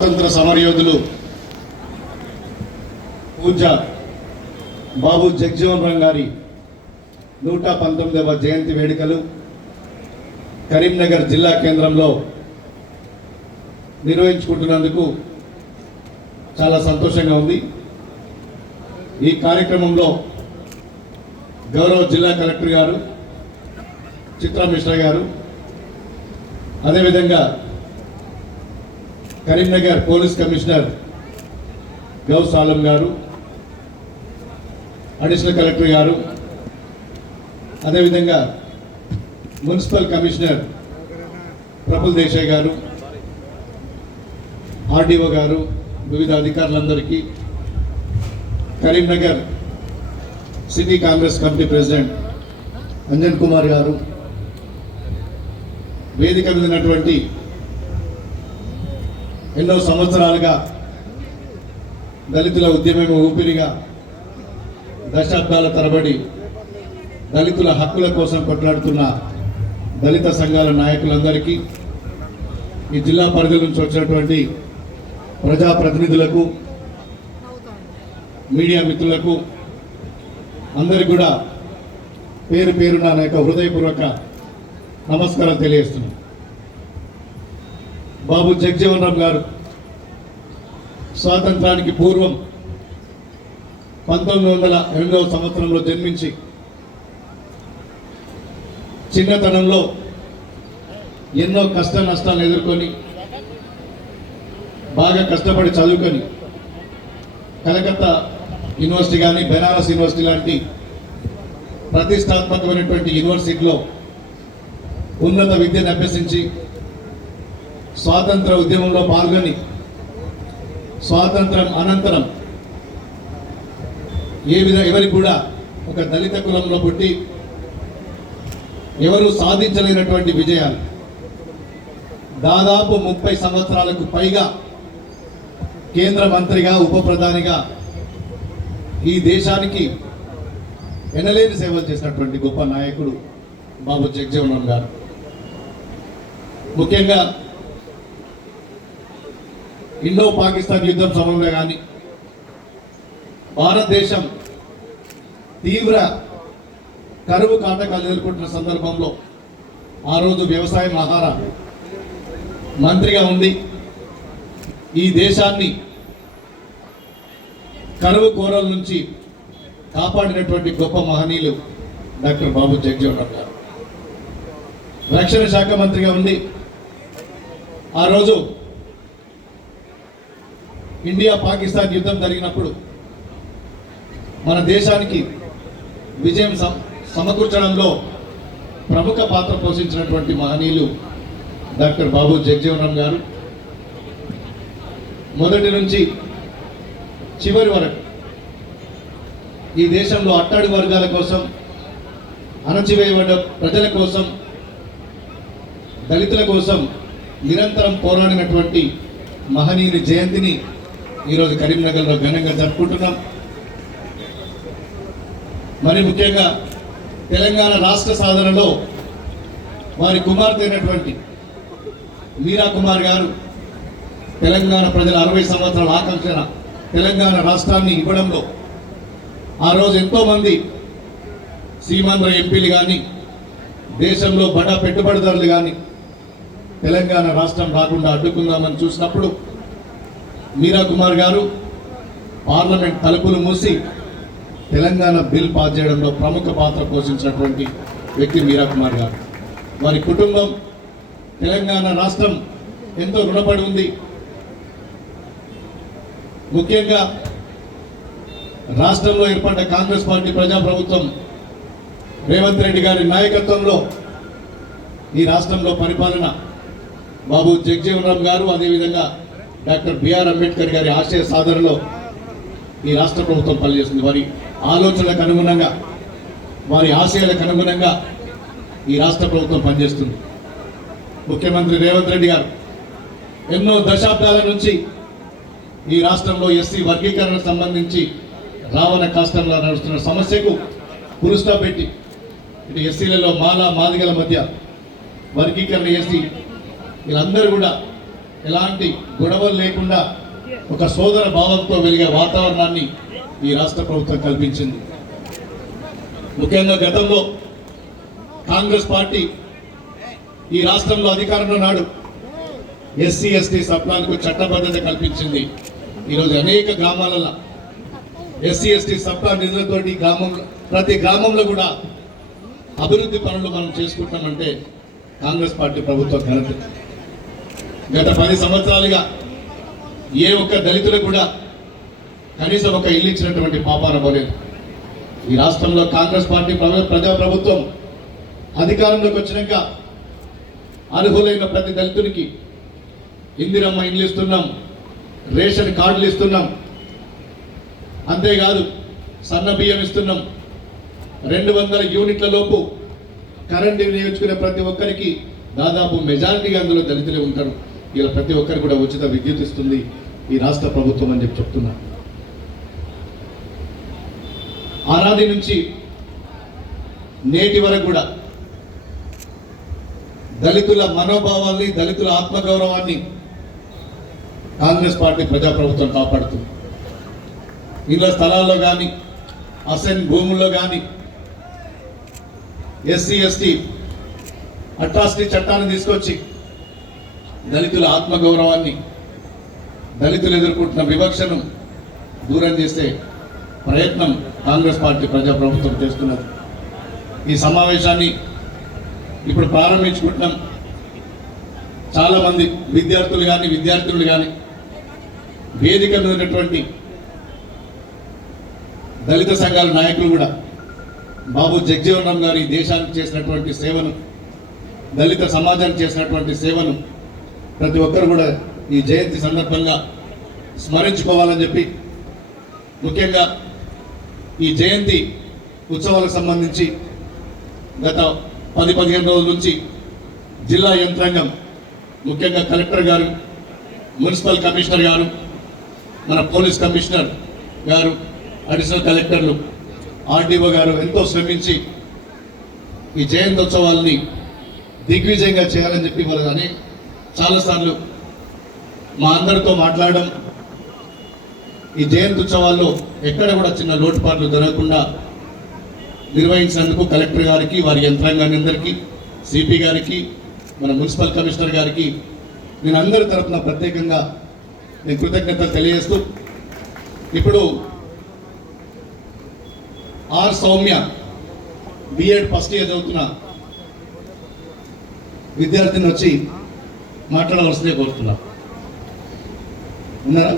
స్వాతంత్ర సమరయోధులు పూజ్య బాబు జగజీవన్ రామ్ గారి 119వ జయంతి వేడుకలు కరీంనగర్ జిల్లా కేంద్రంలో నిర్వహించుకుంటున్నందుకు చాలా సంతోషంగా ఉంది. ఈ కార్యక్రమంలో గౌరవ జిల్లా కలెక్టర్ గారు చిత్రా మిశ్రా గారు, అదేవిధంగా కరీంనగర్ పోలీస్ కమిషనర్ గౌస్ ఆలం గారు, అడిషనల్ కలెక్టర్ గారు, అదేవిధంగా మున్సిపల్ కమిషనర్ ప్రఫుల్ దేశాయ్ గారు, ఆర్డీఓ గారు, వివిధ అధికారులందరికీ, Karimnagar city Congress committee president Anjan Kumar గారు, వేదిక మీద ఉన్నటువంటి ఎన్నో సంవత్సరాలుగా దళితుల ఉద్యమం ఊపిరిగా దశాబ్దాల తరబడి దళితుల హక్కుల కోసం కొట్లాడుతున్న దళిత సంఘాల నాయకులందరికీ, ఈ జిల్లా పరిధి నుంచి వచ్చినటువంటి ప్రజాప్రతినిధులకు, మీడియా మిత్రులకు అందరికీ కూడా పేరు పేరున నా యొక్క హృదయపూర్వక నమస్కారం తెలియజేస్తున్నాను. బాబు జగజీవన్ రామ్ గారు స్వాతంత్రానికి పూర్వం 1908వ సంవత్సరంలో జన్మించి చిన్నతనంలో ఎన్నో కష్ట నష్టాలను ఎదుర్కొని బాగా కష్టపడి చదువుకొని కలకత్తా యూనివర్సిటీ కానీ బెనారస్ యూనివర్సిటీ లాంటి ప్రతిష్టాత్మకమైనటువంటి యూనివర్సిటీలో ఉన్నత విద్యను అభ్యసించి స్వాతంత్ర ఉద్యమంలో పాల్గొని స్వాతంత్రం అనంతరం ఎవరికి కూడా ఒక దళిత కులంలో పుట్టి ఎవరు సాధించలేనటువంటి విజయాలు దాదాపు 30 సంవత్సరాలకు పైగా కేంద్ర మంత్రిగా, ఉప ప్రధానిగా ఈ దేశానికి ఎనలేని సేవలు చేసినటువంటి గొప్ప నాయకుడు బాబు జగజీవన్ రామ్ గారు. ముఖ్యంగా ఇండో పాకిస్తాన్ యుద్ధం సమయంలో కానీ, భారతదేశం తీవ్ర కరువు కాటకాలు ఎదుర్కొంటున్న సందర్భంలో ఆ రోజు వ్యవసాయం, ఆహార మంత్రిగా ఉండి ఈ దేశాన్ని కరువు కోరల నుంచి కాపాడినటువంటి గొప్ప మహనీయులు డాక్టర్ బాబు జగజీవన్ రామ్ గారు. రక్షణ శాఖ మంత్రిగా ఉండి ఆ రోజు ఇండియా పాకిస్తాన్ యుద్ధం జరిగినప్పుడు మన దేశానికి విజయం సమకూర్చడంలో ప్రముఖ పాత్ర పోషించినటువంటి మహనీయులు డాక్టర్ బాబు జగజీవన్ రామ్ గారు. మొదటి నుంచి చివరి వరకు ఈ దేశంలో అట్టడుగు వర్గాల కోసం, అణచివేయబడ్డ ప్రజల కోసం, దళితుల కోసం నిరంతరం పోరాడినటువంటి మహనీయుని జయంతిని ఈరోజు కరీంనగర్లో ఘనంగా జరుపుకుంటున్నాం. మరి ముఖ్యంగా తెలంగాణ రాష్ట్ర సాధనలో వారి కుమార్తె అయినటువంటి మీరా కుమార్ గారు తెలంగాణ ప్రజల 60 సంవత్సరాల ఆకాంక్ష తెలంగాణ రాష్ట్రాన్ని ఇవ్వడంలో ఆ రోజు ఎంతోమంది సీమాంధ్ర ఎంపీలు కానీ, దేశంలో బడా పెట్టుబడిదారులు కానీ తెలంగాణ రాష్ట్రం రాకుండా అడ్డుకుందామని చూసినప్పుడు మీరా కుమార్ గారు పార్లమెంట్ తలుపులు మూసి తెలంగాణ బిల్ పాస్ చేయడంలో ప్రముఖ పాత్ర పోషించినటువంటి వ్యక్తి మీరా కుమార్ గారు. వారి కుటుంబం తెలంగాణ రాష్ట్రం ఎంతో రుణపడి ఉంది. ముఖ్యంగా రాష్ట్రంలో ఏర్పడ్డ కాంగ్రెస్ పార్టీ ప్రజాప్రభుత్వం రేవంత్ రెడ్డి గారి నాయకత్వంలో ఈ రాష్ట్రంలో పరిపాలన బాబు జగజీవన్ రామ్ గారు, అదేవిధంగా డాక్టర్ బిఆర్ అంబేద్కర్ గారి ఆశయ సాధనలో ఈ రాష్ట్ర ప్రభుత్వం పనిచేస్తుంది. వారి ఆలోచనలకు అనుగుణంగా, వారి ఆశయాలకు అనుగుణంగా ఈ రాష్ట్ర ప్రభుత్వం పనిచేస్తుంది. ముఖ్యమంత్రి రేవంత్ రెడ్డి గారు ఎన్నో దశాబ్దాల నుంచి ఈ రాష్ట్రంలో ఎస్సీ వర్గీకరణకు సంబంధించి రావణ కాష్టంలో నడుస్తున్న సమస్యకు ఫుల్ స్టాప్ పెట్టి ఇటు ఎస్సీలలో మాదిగల మధ్య వర్గీకరణ చేసి వీళ్ళందరూ కూడా ఎలాంటి గొడవలు లేకుండా ఒక సోదర భావంతో వెలిగే వాతావరణాన్ని ఈ రాష్ట్ర ప్రభుత్వం కల్పించింది. ముఖ్యంగా గతంలో కాంగ్రెస్ పార్టీ ఈ రాష్ట్రంలో అధికారంలో నాడు ఎస్సీ ఎస్టీ సప్లాన్కు చట్టబద్ధత కల్పించింది. ఈరోజు అనేక గ్రామాలలో ఎస్సీ ఎస్టీ సప్లా నిధులతోటి ప్రతి గ్రామంలో కూడా అభివృద్ధి పనులు మనం చేసుకుంటామంటే కాంగ్రెస్ పార్టీ ప్రభుత్వం ఘనత. గత 10 సంవత్సరాలుగా ఏ ఒక్క దళితులకు కూడా కనీసం ఒక ఇల్లు ఇచ్చినటువంటి పాపాన పోలేదు. ఈ రాష్ట్రంలో కాంగ్రెస్ పార్టీ ప్రజాప్రభుత్వం అధికారంలోకి వచ్చినాక అర్హులైన ప్రతి దళితునికి ఇందిరమ్మ ఇండ్లు ఇస్తున్నాం, రేషన్ కార్డులు ఇస్తున్నాం, అంతేకాదు సన్న బియ్యం ఇస్తున్నాం, 200 యూనిట్ల లోపు కరెంటు వినియోగించుకునే ప్రతి ఒక్కరికి దాదాపు మెజారిటీగా అందులో దళితులే ఉంటారు. ఇలా ప్రతి ఒక్కరికి కూడా ఉచిత విద్యుత్ ఇస్తుంది ఈ రాష్ట్ర ప్రభుత్వం అని చెప్తున్నా. ఆనాది నుంచి నేటి వరకు కూడా దళితుల మనోభావాల్ని, దళితుల ఆత్మగౌరవాన్ని కాంగ్రెస్ పార్టీ ప్రజాప్రభుత్వం కాపాడుతుంది. ఇళ్ల స్థలాల్లో కానీ, అసెన్ భూముల్లో కానీ ఎస్సీ ఎస్టీ అట్రాసిటీ చట్టాన్ని తీసుకొచ్చి దళితుల ఆత్మగౌరవాన్ని, దళితులు ఎదుర్కొంటున్న వివక్షను దూరం చేసే ప్రయత్నం కాంగ్రెస్ పార్టీ ప్రజాప్రభుత్వం చేస్తున్నది. ఈ సమావేశాన్ని ఇప్పుడు ప్రారంభించుకుంటున్నాం. చాలామంది విద్యార్థులు కానీ వేదిక మీద ఉన్నటువంటి దళిత సంఘాల నాయకులు కూడా బాబు జగ్జీవన్ రామ్ గారు ఈ దేశానికి చేసినటువంటి సేవను, దళిత సమాజానికి చేసినటువంటి సేవను ప్రతి ఒక్కరు కూడా ఈ జయంతి సందర్భంగా స్మరించుకోవాలని చెప్పి, ముఖ్యంగా ఈ జయంతి ఉత్సవాలకు సంబంధించి గత 10-15 రోజుల నుంచి జిల్లా యంత్రాంగం, ముఖ్యంగా కలెక్టర్ గారు, మున్సిపల్ కమిషనర్ గారు, మన పోలీస్ కమిషనర్ గారు, అడిషనల్ కలెక్టర్లు, ఆర్డీఓ గారు ఎంతో శ్రమించి ఈ జయంతోత్సవాల్ని దిగ్విజయంగా చేయాలని చెప్పి వాళ్ళని చాలాసార్లు మా అందరితో మాట్లాడడం, ఈ జయంతి ఉత్సవాల్లో ఎక్కడ కూడా చిన్న లోటుపాట్లు జరగకుండా నిర్వహించినందుకు కలెక్టర్ గారికి, వారి యంత్రాంగాన్ని అందరికీ, సిపి గారికి, మన మున్సిపల్ కమిషనర్ గారికి నేను అందరి తరఫున ప్రత్యేకంగా నేను కృతజ్ఞతలు తెలియజేస్తూ, ఇప్పుడు R Soumya BEd first year చదువుతున్న విద్యార్థిని వచ్చి మాట్లాడవలసిందే కోరుతున్నా. ఉన్నారా?